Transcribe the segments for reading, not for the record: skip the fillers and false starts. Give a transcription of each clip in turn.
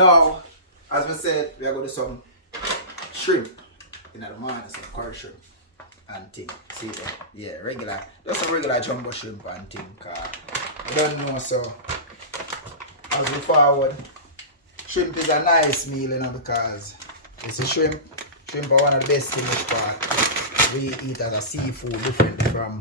Now, as I said, we are going to do some shrimp in the morning, some curry shrimp and thing. See that? Yeah, regular. Just a regular jumbo shrimp and thing. I don't know, so as we forward, shrimp is a nice meal, you know, because it's a shrimp. Shrimp are one of the best things which part we eat as a seafood, different from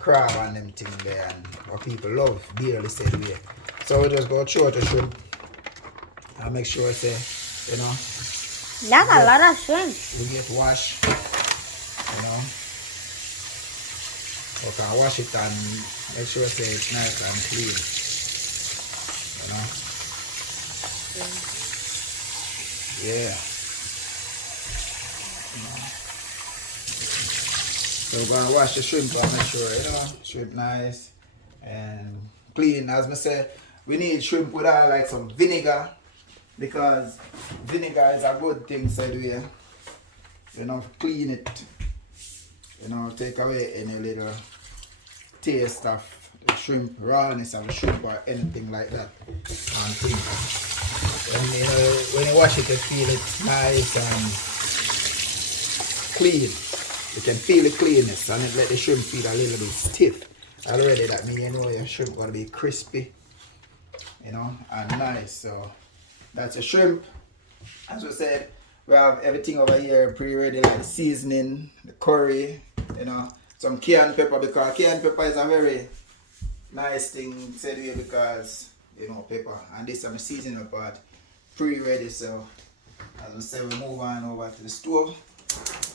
crab and them thing there, and what people love dearly said we. So we just go through the shrimp and make sure say, you know. That's a lot of shrimp. We get wash, you know. We can wash it and make sure say it's nice and clean. You know. Yeah. So we're gonna wash the shrimp and make sure, you know, shrimp nice and clean. As I said, we need shrimp with like some vinegar, because vinegar is a good thing, said we. You know, clean it. You know, take away any little taste of the shrimp, rawness of the shrimp or anything like that. And when you wash it, you feel it nice and clean. You can feel the cleanness, and it let the shrimp feel a little bit stiff. Already that means you know your shrimp gonna be crispy, you know, and nice. So that's a shrimp. As we said, we have everything over here pre-ready, like the seasoning, the curry, you know, some cayenne pepper, because cayenne pepper is a very nice thing, said here, because you know pepper, and this is the seasoning part pre-ready. So as we said, we move on over to the stove,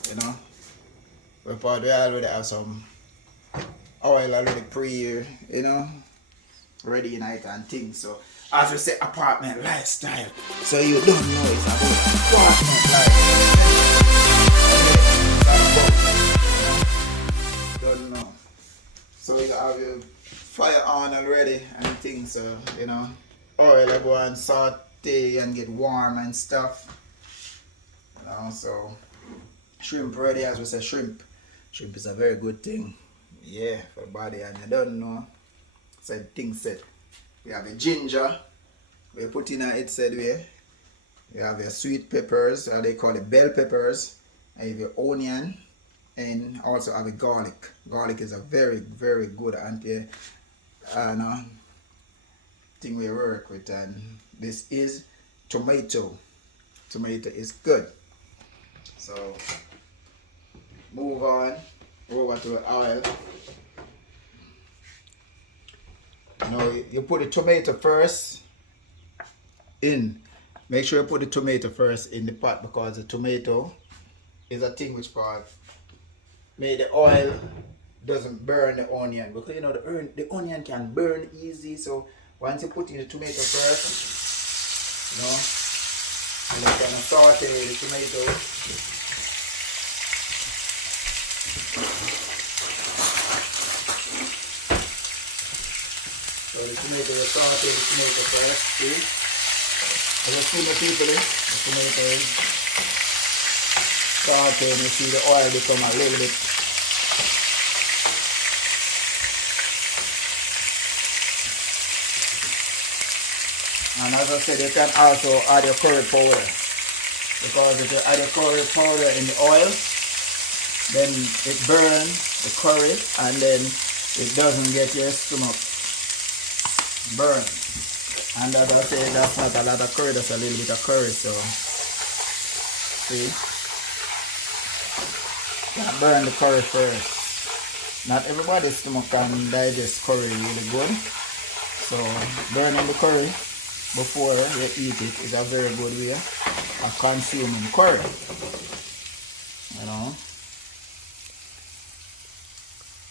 you know. We already have some oil already you know, ready in it and things. So as we say, apartment lifestyle. So you don't know it's about apartment lifestyle. Don't know. So you have your fire on already and things. So you know, oil I go and saute and get warm and stuff. You know, so shrimp ready. As we say, shrimp is a very good thing, yeah, for the body. And you don't know, said things said. We have a ginger, we put in it, said we. You have your sweet peppers, or they call it bell peppers. And you have your onion, and also have a garlic. Garlic is a very, very good anti thing we work with. And this is tomato. Tomato is good. So move on over to the oil. You know, you put the tomato first in. Make sure you put the tomato first in the pot, because the tomato is a thing which part make the oil doesn't burn the onion, because you know the onion can burn easy. So once you put in the tomato first, you know, and you're gonna saute the tomato. So the tomato, you saute the tomato first, see? I just see my people, the tomato is saute, and you see the oil become a little bit. And as I said, you can also add your curry powder, because if you add your curry powder in the oil, then it burns the curry, and then it doesn't get your stomach burned. And as I say, that's not a lot of curry, that's a little bit of curry. So see, you burn the curry first. Not everybody's stomach can digest curry really good, so burning the curry before you eat it is a very good way of consuming curry, you know.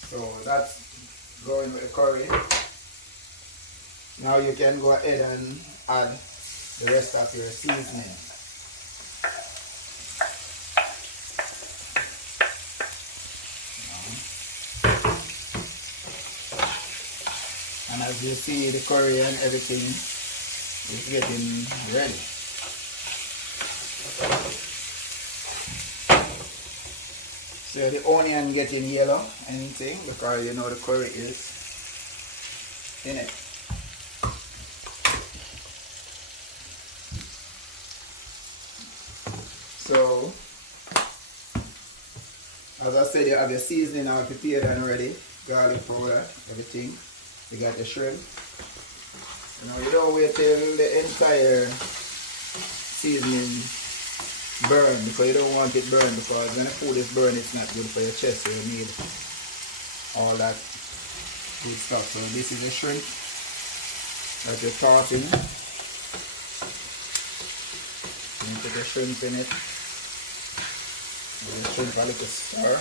So that's going with the curry. Now you can go ahead and add the rest of your seasoning. And as you see, the curry and everything is getting ready. So the onion getting yellow, anything, because you know the curry is in it. As I said, you have your seasoning all prepared and ready. Garlic powder, everything. You got your shrimp. You know, you don't wait till the entire seasoning burn, because you don't want it burned, because when the food is burned, it's not good for your chest, so you need all that good stuff. So this is the shrimp that you're tossing. You put the shrimp in it. The shrimp a little stir.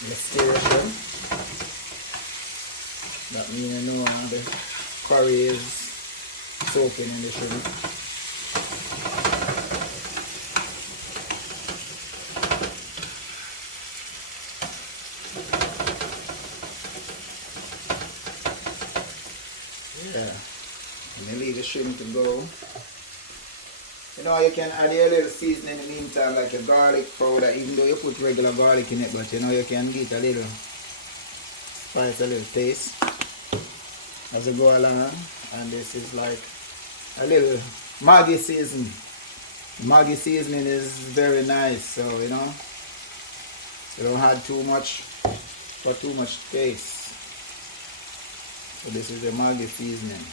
You stir the shrimp. That means you know the curry is soaking in the shrimp. Yeah, and you leave the shrimp to go. You know, you can add a little seasoning in the meantime, like a garlic powder, even though you put regular garlic in it, but you know, you can get a little spice, a little taste as you go along. And this is like a little Maggi seasoning. Maggi seasoning is very nice, so you know, you don't add too much for too much taste. So this is the Maggi seasoning.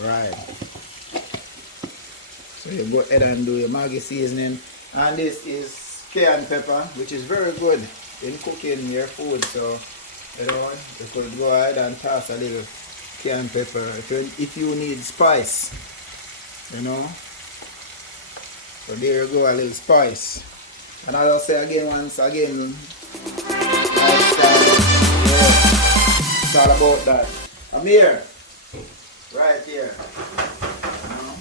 Right. So you go ahead and do your Maggi seasoning. And this is cayenne pepper, which is very good in cooking your food. So you know, you could go ahead and toss a little cayenne pepper if you need spice. You know. So there you go, a little spice. And I'll say again, once again, it's all about that. I'm here. Right here. You know?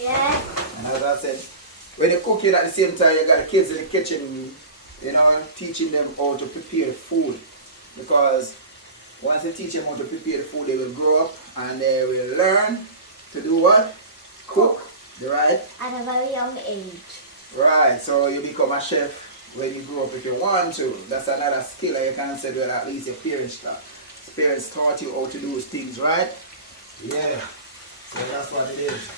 Yeah. And as I said, when you're cooking at the same time, you got the kids in the kitchen, you know, teaching them how to prepare the food. Because once you teach them how to prepare the food, they will grow up and they will learn to do what? Cook. Right? At a very young age. Right. So you become a chef when you grow up if you want to. That's another skill that you can say that at least your parents taught you how to do things, right? Yeah. So that's what it is.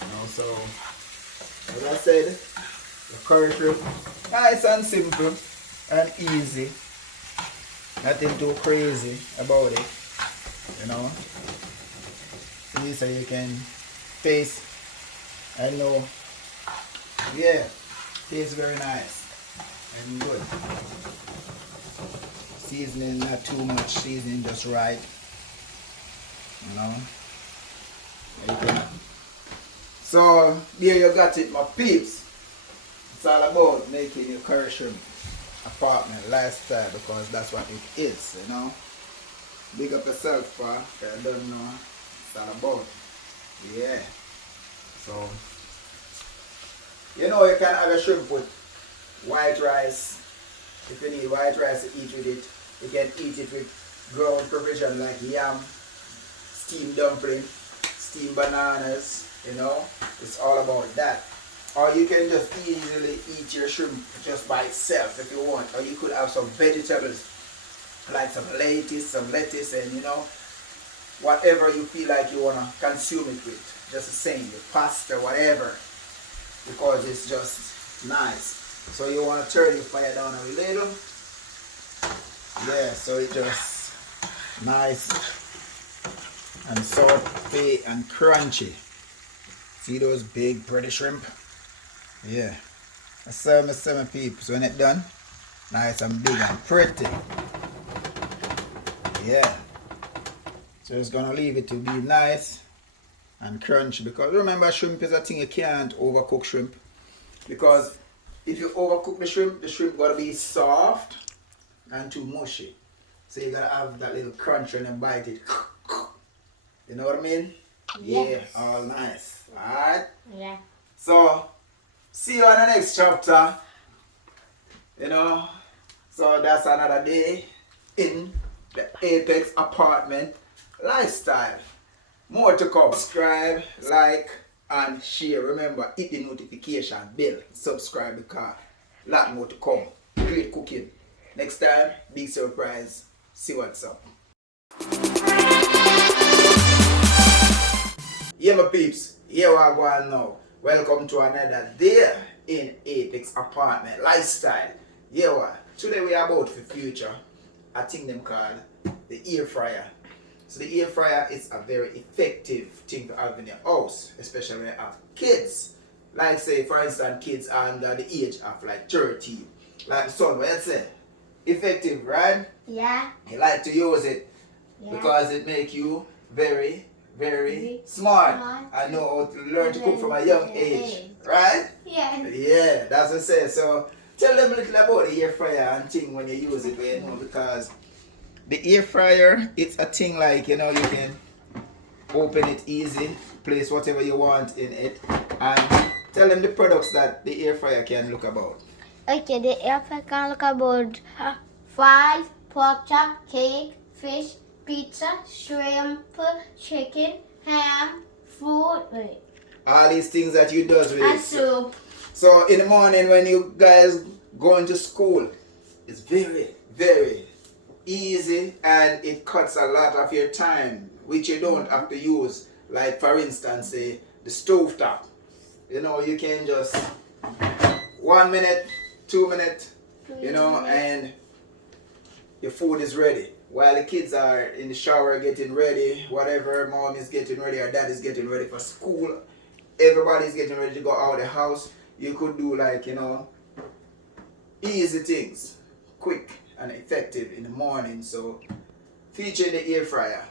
You know, so as I said, the curry shrimp, nice and simple and easy. Nothing too crazy about it. You know. So you can taste and know. Yeah, tastes very nice and good. Seasoning not too much, seasoning just right. You know. So there you got it, my peeps. It's all about making your curry shrimp apartment lifestyle, because that's what it is, you know. Big up yourself, pa. I don't know. It's all about. Yeah. So you know, you can have a shrimp with white rice. If you need white rice to eat with it, you can eat it with ground provision like yam, steamed dumpling, steamed bananas, you know. It's all about that. Or you can just easily eat your shrimp just by itself if you want. Or you could have some vegetables like some lettuce, and you know, whatever you feel like you want to consume it with. Just the same, the pasta, whatever. Because it's just nice. So you want to turn your fire down a little. Yeah, so it just nice and salty and crunchy. See those big pretty shrimp? Yeah. That's my peeps. When it's done, nice and big and pretty. Yeah. So it's gonna leave it to be nice and crunchy, because remember, shrimp is a thing you can't overcook shrimp, because if you overcook the shrimp gotta be soft and too mushy. So you gotta have that little crunch when you bite it. You know what I mean? Yes. Yeah, all nice. Alright? Yeah. So see you on the next chapter. You know, so that's another day in the Apex apartment lifestyle. More to come. Subscribe, like, and share. Remember, hit the notification bell. Subscribe, because a lot more to come. Great cooking. Next time, big surprise. See what's up. Yeah, my peeps. Here we are going now. Welcome to another day in Apex Apartment Lifestyle. Yeah, what? Today we are about the future. I think them called the air fryer. So the air fryer is a very effective thing to have in your house, especially when you have kids. Like say, for instance, kids under the age of like 13. Like son, what you say? Effective, right? Yeah. You like to use it Yeah. because it make you very, very smart. I know how to learn to cook from a young age, right? Yeah. Yeah, that's what I say. So tell them a little about the air fryer and thing when you use it, you know, because the air fryer, it's a thing like, you know, you can open it easy, place whatever you want in it, and tell them the products that the air fryer can look about. Okay, the air fryer can look about fries, pork chop, cake, fish, pizza, shrimp, chicken, ham, fruit, All these things that you does with and it. soup. So in the morning when you guys going to school, it's very, very easy and it cuts a lot of your time, which you don't have to use. Like for instance, say the stove top. You know, you can just 1 minute, 2 minutes, you know, and your food is ready. While the kids are in the shower getting ready, whatever, mom is getting ready or dad is getting ready for school, everybody's getting ready to go out of the house. You could do like, you know, easy things, quick and effective in the morning. So feature the air fryer.